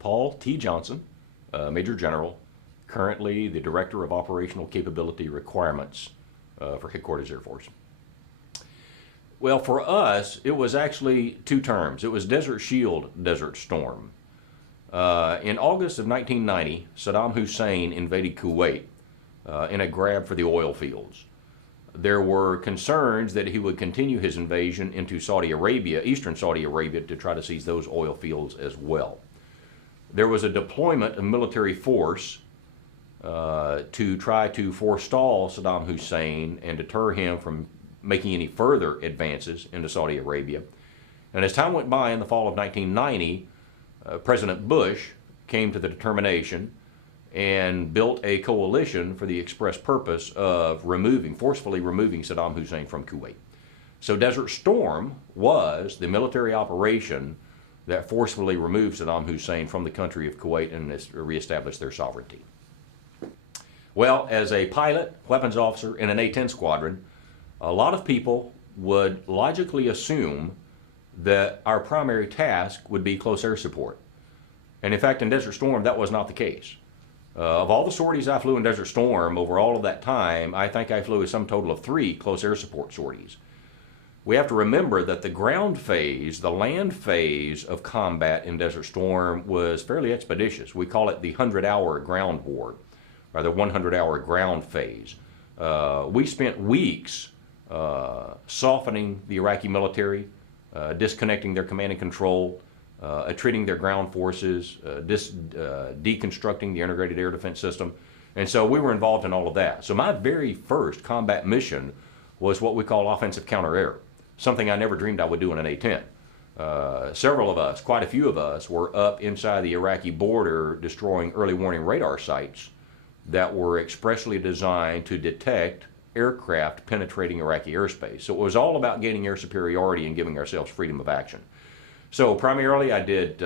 Paul T. Johnson, Major General, currently the Director of Operational Capability Requirements for Headquarters Air Force. Well, for us, it was actually two terms. It was Desert Shield, Desert Storm. In August of 1990, Saddam Hussein invaded Kuwait in a grab for the oil fields. There were concerns that he would continue his invasion into Saudi Arabia, eastern Saudi Arabia, to try to seize those oil fields as well. There was a deployment of military force to try to forestall Saddam Hussein and deter him from making any further advances into Saudi Arabia. And as time went by in the fall of 1990, President Bush came to the determination and built a coalition for the express purpose of forcefully removing Saddam Hussein from Kuwait. So Desert Storm was the military operation that forcefully removed Saddam Hussein from the country of Kuwait and reestablished their sovereignty. Well, as a pilot, weapons officer in an A-10 squadron, a lot of people would logically assume that our primary task would be close air support. And in fact, in Desert Storm, that was not the case. Of all the sorties I flew in Desert Storm over all of that time, I think I flew a sum total of 3 close air support sorties. We have to remember that the ground phase, the land phase of combat in Desert Storm was fairly expeditious. We call it the 100-hour ground war, or the 100-hour ground phase. We spent weeks softening the Iraqi military, disconnecting their command and control, attriting their ground forces, deconstructing the integrated air defense system. And so we were involved in all of that. So my very first combat mission was what we call offensive counter-air, something I never dreamed I would do in an A-10. Several of us, quite a few of us, were up inside the Iraqi border destroying early warning radar sites that were expressly designed to detect aircraft penetrating Iraqi airspace. So it was all about gaining air superiority and giving ourselves freedom of action. So primarily I did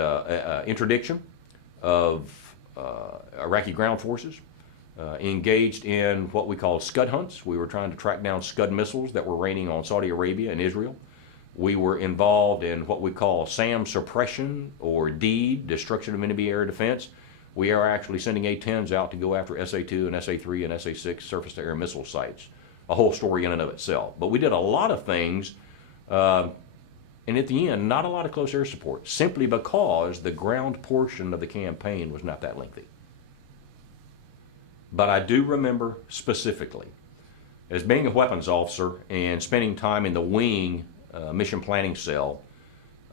interdiction of Iraqi ground forces, engaged in what we call Scud hunts. We were trying to track down Scud missiles that were raining on Saudi Arabia and Israel. We were involved in what we call SAM suppression, or DEED, destruction of enemy air defense. We are actually sending A-10s out to go after SA-2 and SA-3 and SA-6 surface-to-air missile sites. A whole story in and of itself. But we did a lot of things, and at the end, not a lot of close air support, simply because the ground portion of the campaign was not that lengthy. But I do remember specifically, as being a weapons officer and spending time in the wing mission planning cell,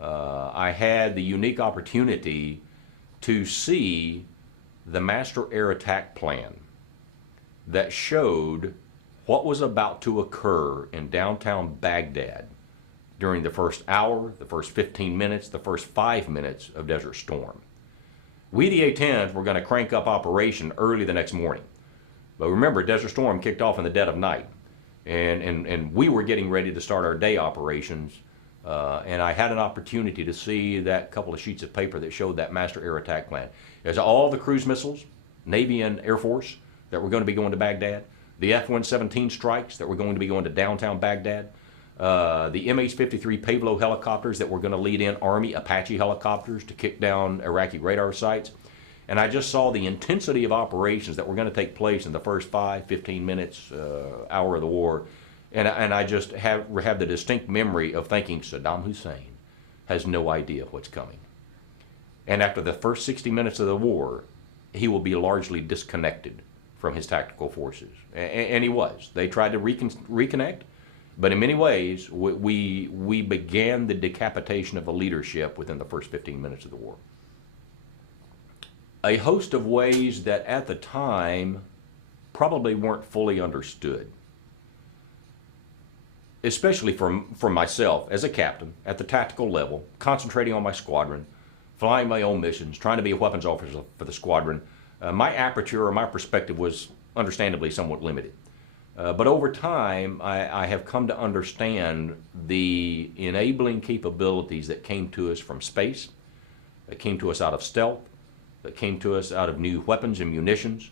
I had the unique opportunity to see the master air attack plan that showed what was about to occur in downtown Baghdad during the first hour, the first 15 minutes, the first 5 minutes of Desert Storm. We, the A-10s, were going to crank up operation early the next morning. But remember, Desert Storm kicked off in the dead of night, and we were getting ready to start our day operations, and I had an opportunity to see that couple of sheets of paper that showed that master air attack plan. There's all the cruise missiles, Navy and Air Force, that were going to be going to Baghdad, the F-117 strikes that were going to be going to downtown Baghdad, the MH-53 Pavlo helicopters that were going to lead in Army Apache helicopters to kick down Iraqi radar sites. And I just saw the intensity of operations that were going to take place in the first 5, 15 minutes, hour of the war. And I just have the distinct memory of thinking Saddam Hussein has no idea what's coming. And after the first 60 minutes of the war, he will be largely disconnected from his tactical forces. And he was. They tried to reconnect, but in many ways, we began the decapitation of the leadership within the first 15 minutes of the war. A host of ways that at the time probably weren't fully understood, especially from myself as a captain at the tactical level, concentrating on my squadron, flying my own missions, trying to be a weapons officer for the squadron. My aperture or my perspective was understandably somewhat limited. But over time, I have come to understand the enabling capabilities that came to us from space, that came to us out of stealth, that came to us out of new weapons and munitions,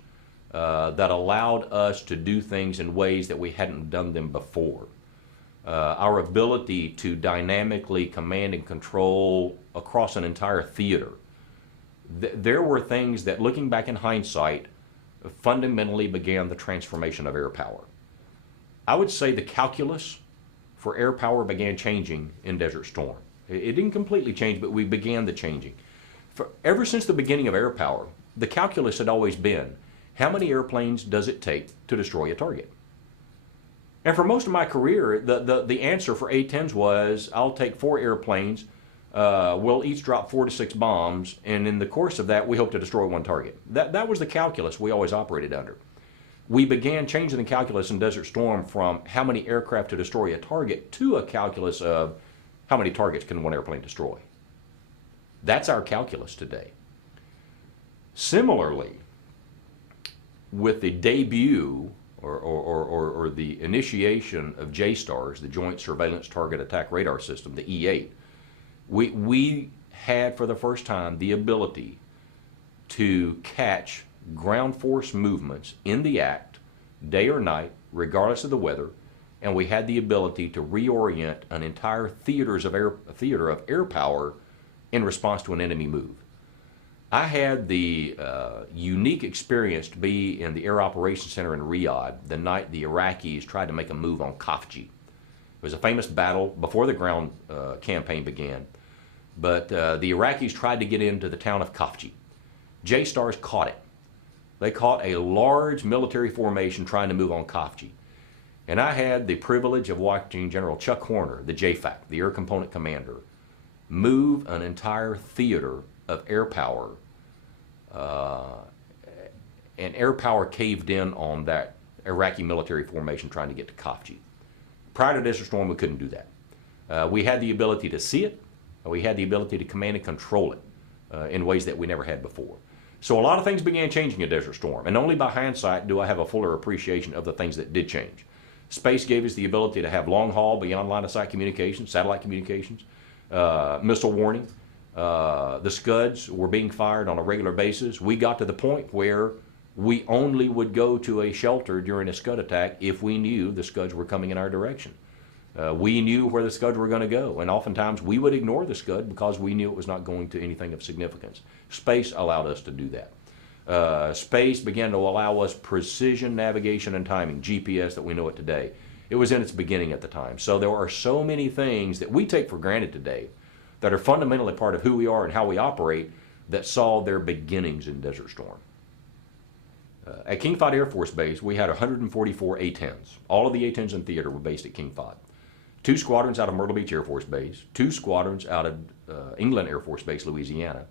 that allowed us to do things in ways that we hadn't done them before. Our ability to dynamically command and control across an entire theater There were things that, looking back in hindsight, fundamentally began the transformation of air power. I would say the calculus for air power began changing in Desert Storm. It didn't completely change, but we began the changing. Ever since the beginning of air power, the calculus had always been, how many airplanes does it take to destroy a target? And for most of my career, the answer for A-10s was, I'll take 4 airplanes, we'll each drop 4 to 6 bombs, and in the course of that, we hope to destroy 1 target. That was the calculus we always operated under. We began changing the calculus in Desert Storm from how many aircraft to destroy a target to a calculus of how many targets can 1 airplane destroy. That's our calculus today. Similarly, with the debut or the initiation of JSTARS, the Joint Surveillance Target Attack Radar System, the E-8, we had for the first time the ability to catch ground force movements in the act, day or night, regardless of the weather, and we had the ability to reorient an entire theater of air power in response to an enemy move. I had the unique experience to be in the Air Operations Center in Riyadh the night the Iraqis tried to make a move on Khafji. It was a famous battle before the ground campaign began, but the Iraqis tried to get into the town of Khafji. JSTARS caught it. They caught a large military formation trying to move on Khafji. And I had the privilege of watching General Chuck Horner, the JFAC, the Air Component Commander, move an entire theater of air power, and air power caved in on that Iraqi military formation trying to get to Khafji. Prior to Desert Storm, we couldn't do that. We had the ability to see it, and we had the ability to command and control it in ways that we never had before. So a lot of things began changing in Desert Storm, and only by hindsight do I have a fuller appreciation of the things that did change. Space gave us the ability to have long-haul, beyond line-of-sight communications, satellite communications, missile warning. The Scuds were being fired on a regular basis. We got to the point where we only would go to a shelter during a Scud attack if we knew the Scuds were coming in our direction. We knew where the Scuds were going to go, and oftentimes we would ignore the Scud because we knew it was not going to anything of significance. Space allowed us to do that. Space began to allow us precision navigation and timing, GPS that we know it today. It was in its beginning at the time. So there are so many things that we take for granted today that are fundamentally part of who we are and how we operate that saw their beginnings in Desert Storm. At King Fahd Air Force Base, we had 144 A-10s. All of the A-10s in theater were based at King Fahd. 2 squadrons out of Myrtle Beach Air Force Base, 2 squadrons out of England Air Force Base, Louisiana,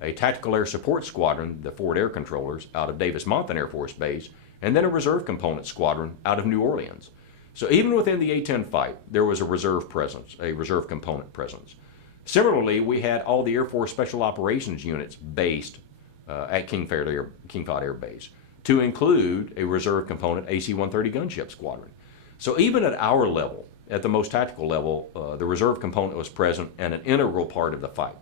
a Tactical Air Support Squadron, the Forward Air Controllers, out of Davis-Monthan Air Force Base, and then a Reserve Component Squadron out of New Orleans. So even within the A-10 fight, there was a reserve presence, a reserve component presence. Similarly, we had all the Air Force Special Operations units based at King Fahd Air Base, to include a reserve component AC-130 gunship squadron. So even at our level, at the most tactical level, the reserve component was present and an integral part of the fight.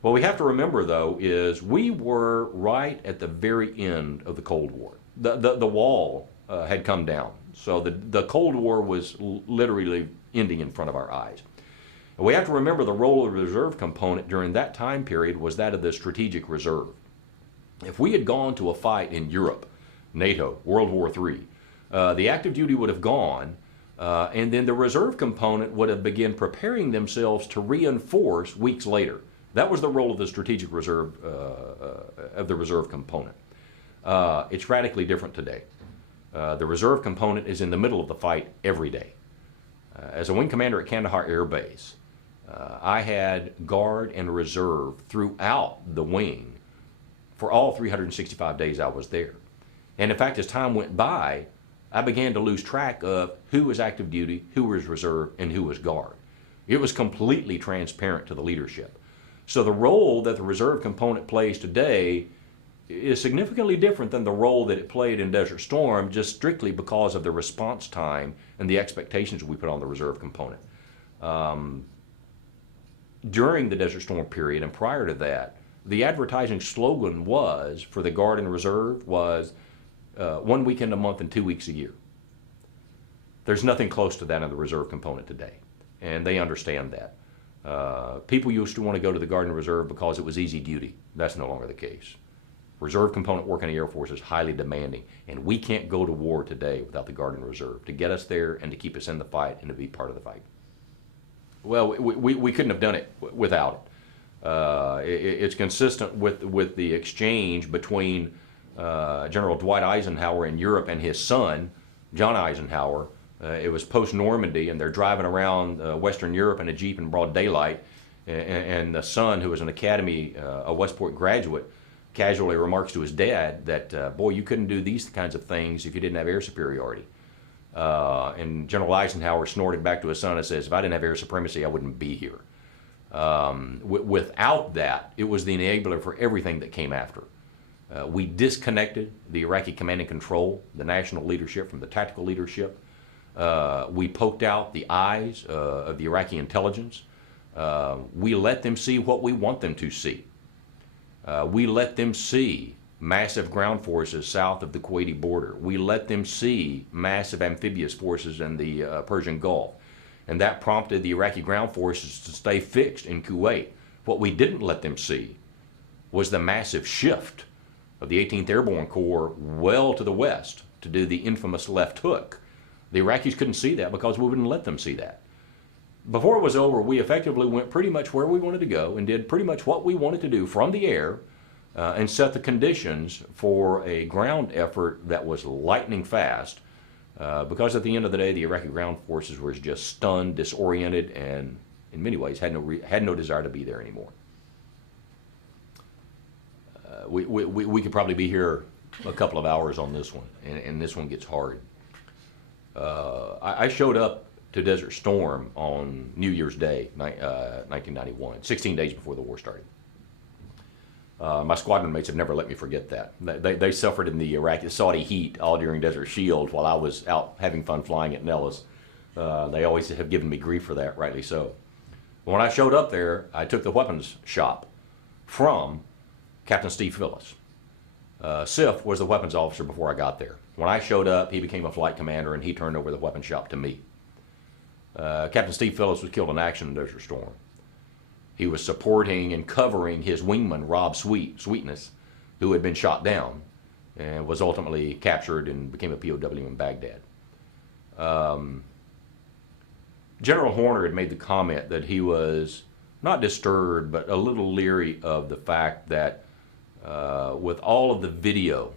What we have to remember, though, is we were right at the very end of the Cold War. The wall had come down, so the Cold War was literally ending in front of our eyes. We have to remember the role of the reserve component during that time period was that of the strategic reserve. If we had gone to a fight in Europe, NATO, World War III, the active duty would have gone, and then the reserve component would have begun preparing themselves to reinforce weeks later. That was the role of the strategic reserve, of the reserve component. It's radically different today. The reserve component is in the middle of the fight every day. As a wing commander at Kandahar Air Base, I had guard and reserve throughout the wing for all 365 days I was there. And in fact, as time went by, I began to lose track of who was active duty, who was reserve, and who was guard. It was completely transparent to the leadership. So the role that the reserve component plays today is significantly different than the role that it played in Desert Storm, just strictly because of the response time and the expectations we put on the reserve component. During the Desert Storm period and prior to that, the advertising slogan was, for the Guard and Reserve, was 1 weekend a month and 2 weeks a year. There's nothing close to that in the reserve component today, and they understand that. People used to want to go to the Guard and Reserve because it was easy duty. That's no longer the case. Reserve component work in the Air Force is highly demanding, and we can't go to war today without the Guard and Reserve to get us there and to keep us in the fight and to be part of the fight. Well, we couldn't have done it without it. It's consistent with the exchange between General Dwight Eisenhower in Europe and his son, John Eisenhower. It was post-Normandy, and they're driving around Western Europe in a Jeep in broad daylight, and the son, who was an Academy, a West Point graduate, casually remarks to his dad that, boy, you couldn't do these kinds of things if you didn't have air superiority. And General Eisenhower snorted back to his son and says, if I didn't have air supremacy, I wouldn't be here. Without that, it was the enabler for everything that came after. We disconnected the Iraqi command and control, the national leadership from the tactical leadership. We poked out the eyes of the Iraqi intelligence. We let them see what we want them to see. We let them see massive ground forces south of the Kuwaiti border. We let them see massive amphibious forces in the Persian Gulf. And that prompted the Iraqi ground forces to stay fixed in Kuwait. What we didn't let them see was the massive shift of the 18th Airborne Corps well to the west to do the infamous left hook. The Iraqis couldn't see that because we wouldn't let them see that. Before it was over, we effectively went pretty much where we wanted to go and did pretty much what we wanted to do from the air and set the conditions for a ground effort that was lightning fast because at the end of the day, the Iraqi ground forces were just stunned, disoriented, and in many ways had no desire to be there anymore. We could probably be here a couple of hours on this one, and this one gets hard. I showed up to Desert Storm on New Year's Day, 1991, 16 days before the war started. My squadron mates have never let me forget that. They suffered in the Iraqi Saudi heat all during Desert Shield while I was out having fun flying at Nellis. They always have given me grief for that, rightly so. When I showed up there, I took the weapons shop from Captain Steve Phillips. Sif was the weapons officer before I got there. When I showed up, he became a flight commander, and he turned over the weapons shop to me. Captain Steve Phillips was killed in action in Desert Storm. He was supporting and covering his wingman, Rob Sweetness, who had been shot down and was ultimately captured and became a POW in Baghdad. General Horner had made the comment that he was not disturbed, but a little leery of the fact that with all of the video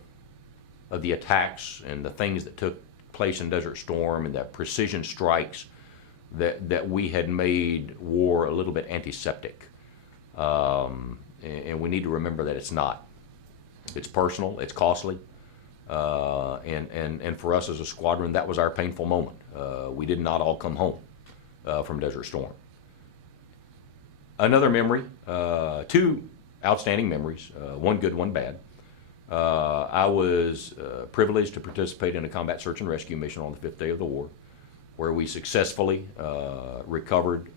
of the attacks and the things that took place in Desert Storm and that precision strikes, that we had made war a little bit antiseptic. And we need to remember that it's not. It's personal, it's costly, and for us as a squadron, that was our painful moment. We did not all come home from Desert Storm. Another memory, two outstanding memories, one good, one bad. I was privileged to participate in a combat search and rescue mission on the 5th day of the war, where we successfully recovered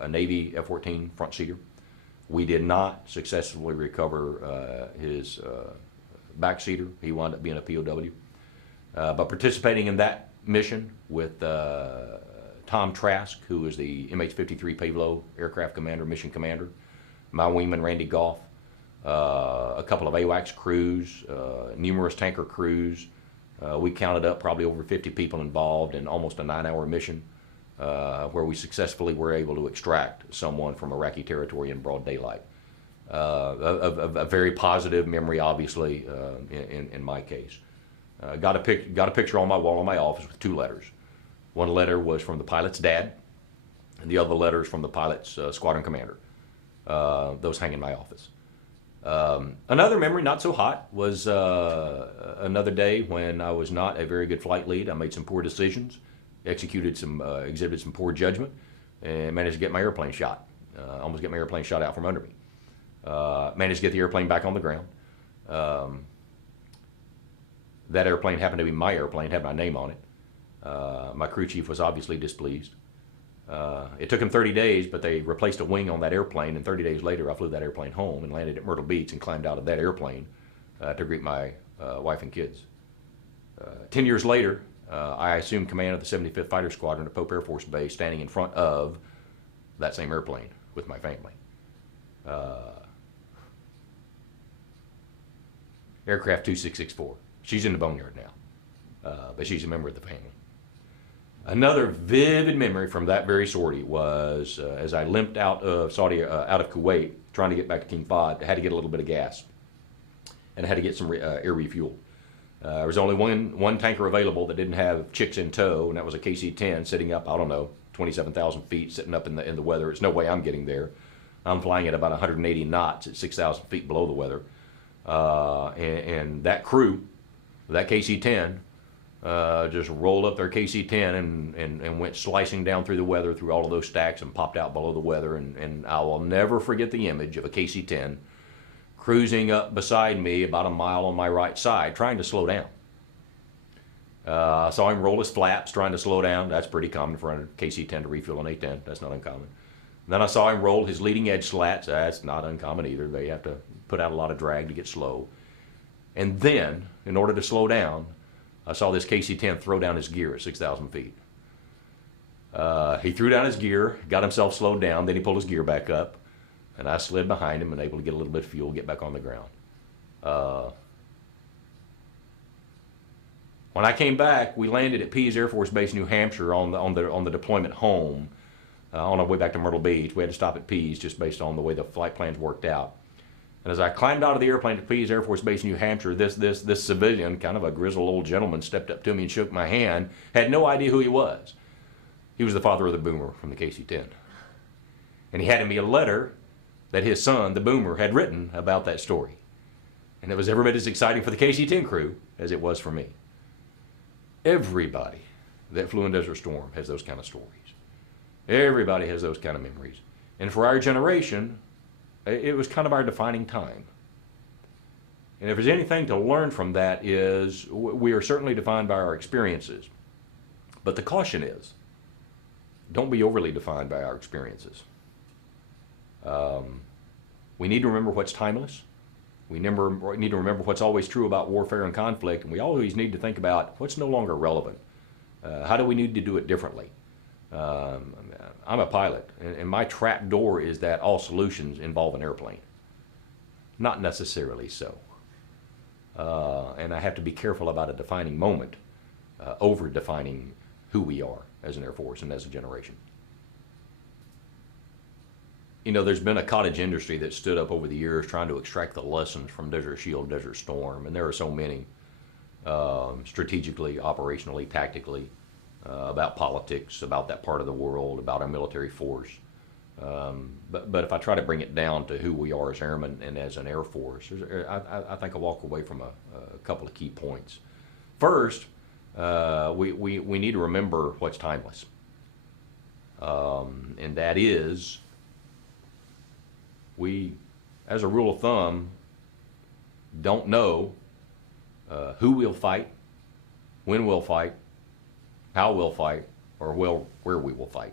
a Navy F-14 front seater. We did not successfully recover his back seater. He wound up being a POW. But participating in that mission with Tom Trask, who is the MH-53 Pavlo aircraft commander, mission commander, my wingman Randy Goff, a couple of AWACS crews, numerous tanker crews. We counted up probably over 50 people involved in almost a 9-hour mission where we successfully were able to extract someone from Iraqi territory in broad daylight. A very positive memory, obviously, in my case. Got a picture on my wall in my office with 2 letters. One letter was from the pilot's dad, and the other letter is from the pilot's squadron commander. Those hang in my office. Another memory, not so hot, was another day when I was not a very good flight lead. I made some poor decisions, executed exhibited some poor judgment, and managed to get my airplane shot. Almost get my airplane shot out from under me. Managed to get the airplane back on the ground. That airplane happened to be my airplane, had my name on it. My crew chief was obviously displeased. It took him 30 days, but they replaced a wing on that airplane, and 30 days later I flew that airplane home and landed at Myrtle Beach and climbed out of that airplane to greet my wife and kids. 10 years later, I assumed command of the 75th Fighter Squadron at Pope Air Force Base, standing in front of that same airplane with my family. Aircraft 2664. She's in the boneyard now, but she's a member of the family. Another vivid memory from that very sortie was as I limped out of out of Kuwait, trying to get back to King Fahd. I had to get a little bit of gas, and I had to get some air refuel. There was only one tanker available that didn't have chicks in tow, and that was a KC-10 sitting up, I don't know, 27,000 feet, sitting up in the weather. There's no way I'm getting there. I'm flying at about 180 knots at 6,000 feet below the weather. And that crew, that KC-10, just rolled up their KC-10 and went slicing down through the weather through all of those stacks and popped out below the weather. And I will never forget the image of a KC-10 cruising up beside me about a mile on my right side, trying to slow down. I saw him roll his flaps, trying to slow down. That's pretty common for a KC-10 to refuel an A-10. That's not uncommon. And then I saw him roll his leading edge slats. That's not uncommon either. They have to put out a lot of drag to get slow. And then, in order to slow down, I saw this KC-10 throw down his gear at 6,000 feet. He threw down his gear, got himself slowed down, then he pulled his gear back up, and I slid behind him and able to get a little bit of fuel, get back on the ground. When I came back, we landed at Pease Air Force Base, New Hampshire, on the deployment home. On our way back to Myrtle Beach, we had to stop at Pease just based on the way the flight plans worked out. And as I climbed out of the airplane at Pease Air Force Base, New Hampshire, this civilian, kind of a grizzled old gentleman, stepped up to me and shook my hand. Had no idea who he was. He was the father of the Boomer from the KC-10. And he handed me a letter that his son, the Boomer, had written about that story. And it was every bit as exciting for the KC-10 crew as it was for me. Everybody that flew in Desert Storm has those kind of stories. Everybody has those kind of memories. And for our generation, it was kind of our defining time. And if there's anything to learn from that is we are certainly defined by our experiences. But the caution is, don't be overly defined by our experiences. We need to remember what's timeless. We need to remember what's always true about warfare and conflict. And we always need to think about what's no longer relevant. How do we need to do it differently? I'm a pilot, and my trap door is that all solutions involve an airplane. Not necessarily so. And I have to be careful about a defining moment, over-defining who we are as an Air Force and as a generation. You know, there's been a cottage industry that stood up over the years trying to extract the lessons from Desert Shield, Desert Storm, and there are so many, strategically, operationally, tactically, about politics, about that part of the world, about our military force. But if I try to bring it down to who we are as airmen and as an Air Force, I think I walk away from a couple of key points. First, we need to remember what's timeless. And that is, we, as a rule of thumb, don't know who we'll fight, when we'll fight, how we'll fight, or where we will fight.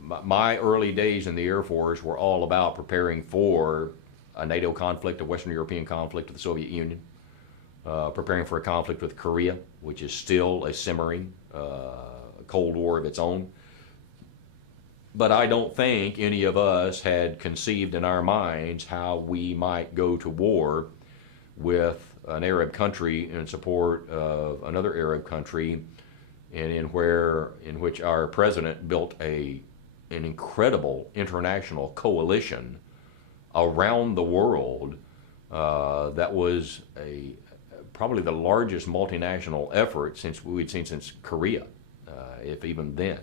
My early days in the Air Force were all about preparing for a NATO conflict, a Western European conflict with the Soviet Union, preparing for a conflict with Korea, which is still a simmering Cold War of its own. But I don't think any of us had conceived in our minds how we might go to war with an Arab country in support of another Arab country, and in which our president built an incredible international coalition around the world that was probably the largest multinational effort we'd seen since Korea, if even then.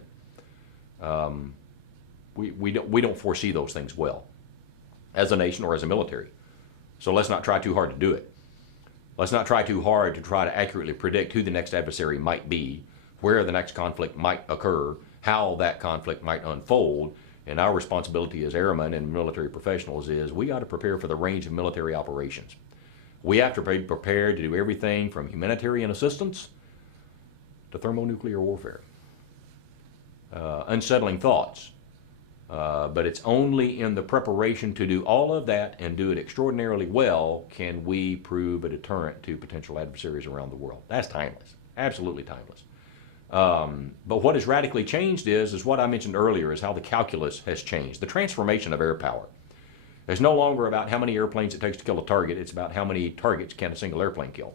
We don't foresee those things well as a nation or as a military. So let's not try too hard to do it. Let's not try too hard to try to accurately predict who the next adversary might be, where the next conflict might occur, how that conflict might unfold. And our responsibility as airmen and military professionals is we got to prepare for the range of military operations. We have to be prepared to do everything from humanitarian assistance to thermonuclear warfare. Unsettling thoughts. But it's only in the preparation to do all of that and do it extraordinarily well can we prove a deterrent to potential adversaries around the world. That's timeless, absolutely timeless. But what has radically changed is what I mentioned earlier, is how the calculus has changed. The transformation of air power. It's no longer about how many airplanes it takes to kill a target. It's about how many targets can a single airplane kill.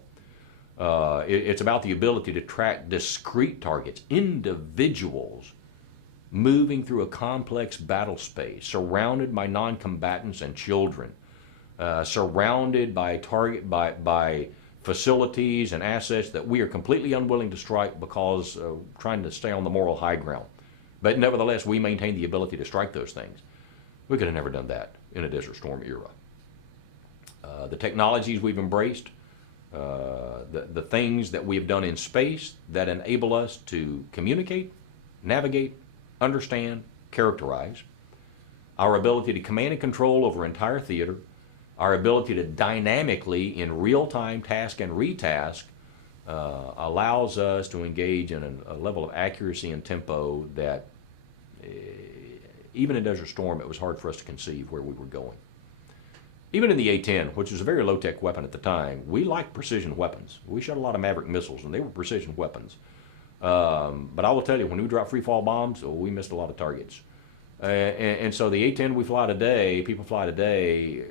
It's about the ability to track discrete targets, individuals moving through a complex battle space, surrounded by non-combatants and children, surrounded by facilities and assets that we are completely unwilling to strike because trying to stay on the moral high ground. But nevertheless, we maintain the ability to strike those things. We could have never done that in a Desert Storm era. The technologies we've embraced, the things that we've done in space that enable us to communicate, navigate, understand, characterize, our ability to command and control over entire theater, our ability to dynamically, in real time, task and retask, allows us to engage in a level of accuracy and tempo that even in Desert Storm, it was hard for us to conceive where we were going. Even in the A-10, which was a very low-tech weapon at the time, we liked precision weapons. We shot a lot of Maverick missiles, and they were precision weapons. But I will tell you, when we dropped free-fall bombs, we missed a lot of targets. And so the A-10 people fly today,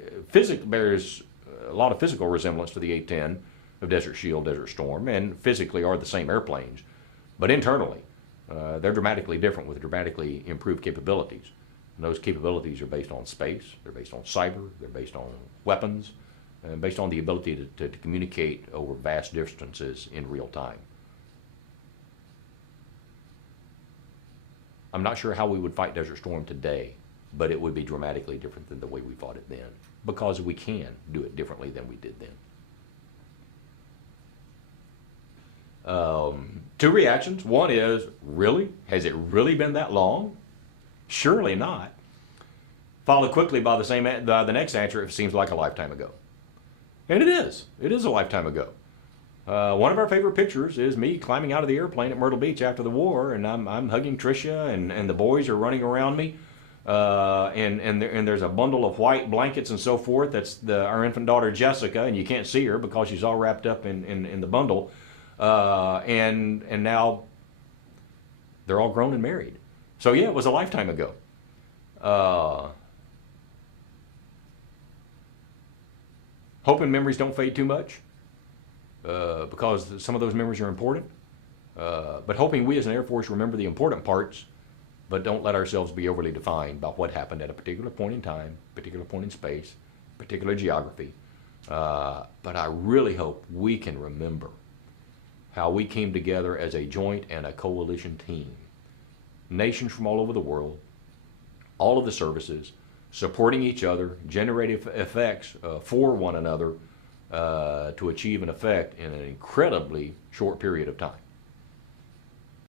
bears a lot of physical resemblance to the A-10 of Desert Shield, Desert Storm, and physically are the same airplanes. But internally, they're dramatically different with dramatically improved capabilities. And those capabilities are based on space, they're based on cyber, they're based on weapons, and based on the ability to communicate over vast distances in real time. I'm not sure how we would fight Desert Storm today, but it would be dramatically different than the way we fought it then, because we can do it differently than we did then. Two reactions. One is, really? Has it really been that long? Surely not. Followed quickly by the next answer, it seems like a lifetime ago. And it is. It is a lifetime ago. One of our favorite pictures is me climbing out of the airplane at Myrtle Beach after the war, and I'm hugging Tricia, and the boys are running around me, and there's a bundle of white blankets and so forth. That's our infant daughter Jessica, and you can't see her because she's all wrapped up in the bundle, and now they're all grown and married. So yeah, it was a lifetime ago. Hoping memories don't fade too much. Because some of those memories are important, but hoping we as an Air Force remember the important parts, but don't let ourselves be overly defined by what happened at a particular point in time, particular point in space, particular geography. But I really hope we can remember how we came together as a joint and a coalition team. Nations from all over the world, all of the services, supporting each other, generating effects for one another, to achieve an effect in an incredibly short period of time.